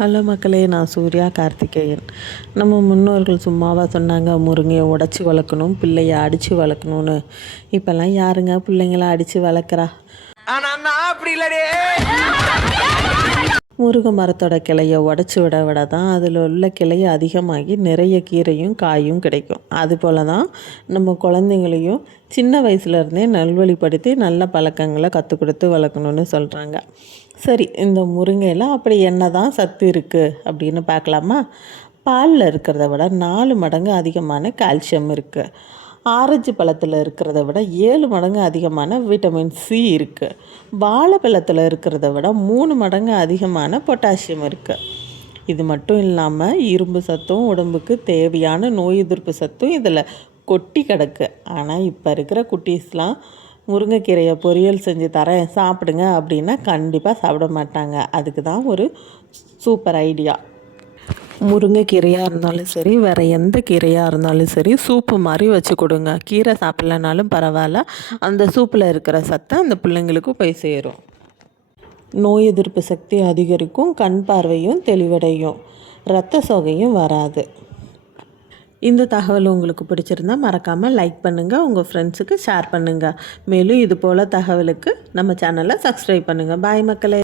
Hello மக்களே, நான் சூர்யா கார்த்திகேயன். நம்ம முன்னோர்கள் சும்மாவா சொன்னாங்க முருங்கையை உடச்சி வளர்க்கணும், பிள்ளையை அடித்து வளர்க்கணும்னு. இப்போல்லாம் யாருங்க பிள்ளைங்கள அடித்து வளர்க்குறா? முருங்கை மரத்தோட கிளையை உடச்சி விட தான் அதில் உள்ள கிளையை அதிகமாகி நிறைய கீரையும் காயும் கிடைக்கும். அதுபோல் தான் நம்ம குழந்தைங்களையும் சின்ன வயசுலேருந்தே நல்வழிப்படுத்தி நல்ல பழக்கங்களை கற்றுக் கொடுத்து வளர்க்கணுன்னு சொல்கிறாங்க. சரி, இந்த முருங்கையில் அப்படி என்ன தான் சத்து இருக்குது அப்படின்னு பார்க்கலாமா? பாலில் இருக்கிறத விட 4 மடங்கு அதிகமான கால்சியம் இருக்குது. ஆரஞ்சு பழத்தில் இருக்கிறத விட 7 மடங்கு அதிகமான விட்டமின் சி இருக்குது. வாழைப்பழத்தில் இருக்கிறத விட 3 மடங்கு அதிகமான பொட்டாசியம் இருக்குது. இது மட்டும் இல்லாமல் இரும்பு சத்தும் உடம்புக்கு தேவையான நோய் எதிர்ப்பு சத்தும் இதில் கொட்டி கிடக்கு. ஆனால் இப்போ இருக்கிற குட்டீஸ்லாம் முருங்கைக்கீரையை பொரியல் செஞ்சு தரேன் சாப்பிடுங்க அப்படின்னா கண்டிப்பாக சாப்பிட மாட்டாங்க. அதுக்கு தான் ஒரு சூப்பர் ஐடியா. முருங்கைக்கீரையாக இருந்தாலும் சரி, வேறு எந்த கீரையாக இருந்தாலும் சரி, சூப்பு மாதிரி வச்சு கொடுங்க. கீரை சாப்பிட்லனாலும் பரவாயில்ல, அந்த சூப்பில் இருக்கிற சத்தை அந்த பிள்ளைங்களுக்கும் போய் சேரும். நோய் எதிர்ப்பு சக்தி அதிகரிக்கும், கண் பார்வையும் தெளிவடையும், இரத்த சோகையும் வராது. இந்த தகவல் உங்களுக்கு பிடிச்சிருந்தா மறக்காமல் லைக் பண்ணுங்கள், உங்கள் ஃப்ரெண்ட்ஸுக்கு ஷேர் பண்ணுங்கள். மேலும் இது போல் தகவலுக்கு நம்ம சேனலை சப்ஸ்கிரைப் பண்ணுங்கள். பாய் மக்களே.